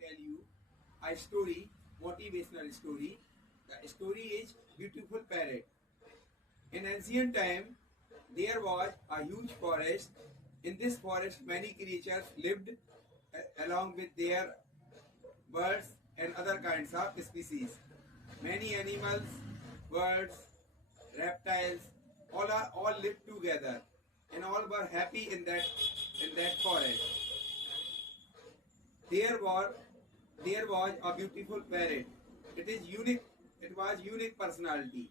tell you a story, motivational story. The story is Beautiful Parrot. In ancient time, there was a huge forest. In this forest, many creatures lived along with their birds and other kinds of species. Many animals, birds, reptiles, all lived together, and all were happy in that forest. There was there was a beautiful parrot. It is unique. It was unique personality.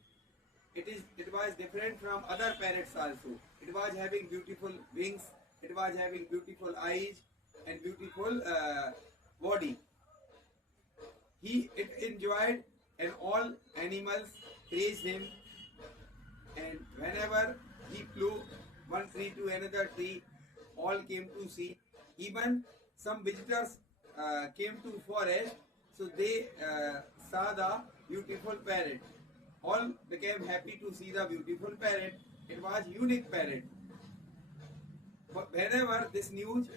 It was different from other parrots also. It was having beautiful wings. It was having beautiful eyes and beautiful body. It enjoyed, and all animals praised him. And whenever he flew one tree to another tree, all came to see. Even some visitors came to forest, so they saw the beautiful parrot. All became happy to see the beautiful parrot. It was unique parrot. But whenever this news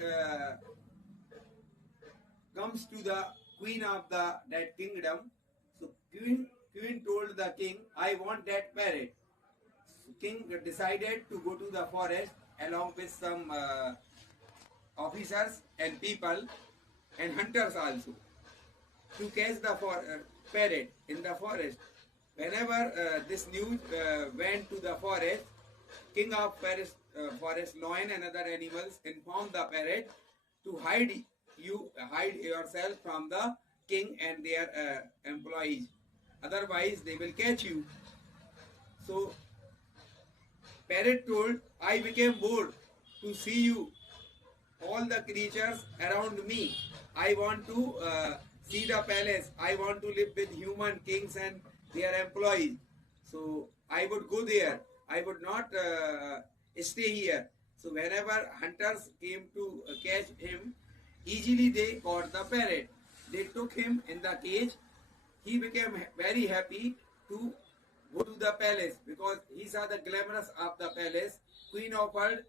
comes to the queen of that kingdom, so queen told the king, I want that parrot. So king decided to go to the forest along with some officers and people and hunters also to catch the parrot in the forest. Whenever this news went to the forest, king of forest lion and other animals informed the parrot to hide yourself from the king and their employees. Otherwise, they will catch you. So parrot told, I became bored to see you, all the creatures around me. I want to see the palace. I want to live with human kings and their employees. So I would go there. I would not stay here. So whenever hunters came to catch him, easily they caught the parrot. They took him in the cage. He became very happy to go to the palace because he saw the glamorous of the palace. Queen offered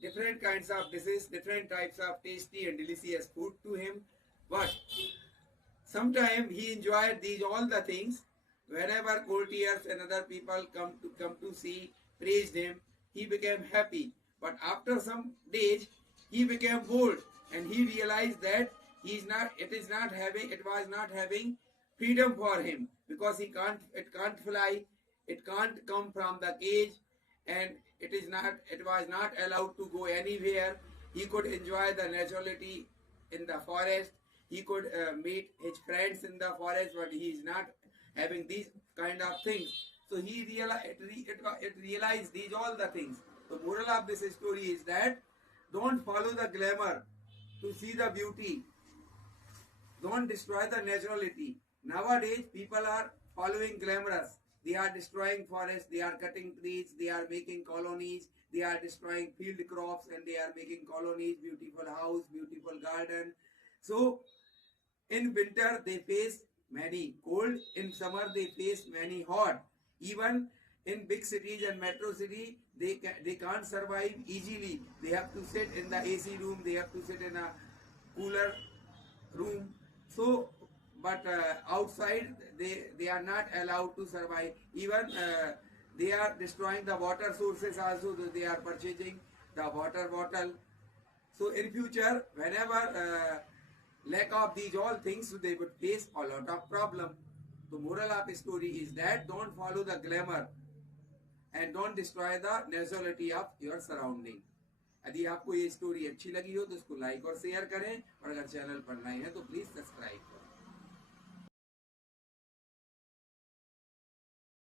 different kinds of dishes, different types of tasty and delicious food to him. But sometimes he enjoyed these all the things. Whenever courtiers and other people come to see, praised him, he became happy. But after some days, he became bored, and he realized that it was not having freedom for him because it can't fly, it can't come from the cage, and it was not allowed to go anywhere. He could enjoy the naturality in the forest. He could meet his friends in the forest, but he is not having these kind of things. So he realized these all the things. The moral of this story is that don't follow the glamour to see the beauty. Don't destroy the naturality. Nowadays, people are following glamorous. They are destroying forests, they are cutting trees, they are making colonies, they are destroying field crops and they are making colonies, beautiful house, beautiful garden. So, in winter, they face many cold. In summer, they face many hot. Even in big cities and metro city, they can't survive easily. They have to sit in the AC room, they have to sit in a cooler room. So, but outside they are not allowed to survive. Even they are destroying the water sources also. They are purchasing the water bottle. So in future, whenever lack of these all things, so they would face a lot of problem. The moral of the story is that don't follow the glamour and don't destroy the naturality of your surrounding. यदि आपको ये story अच्छी लगी हो तो इसको like और share करें, और अगर चैनल पर नए हैं तो प्लीज सब्सक्राइब करें।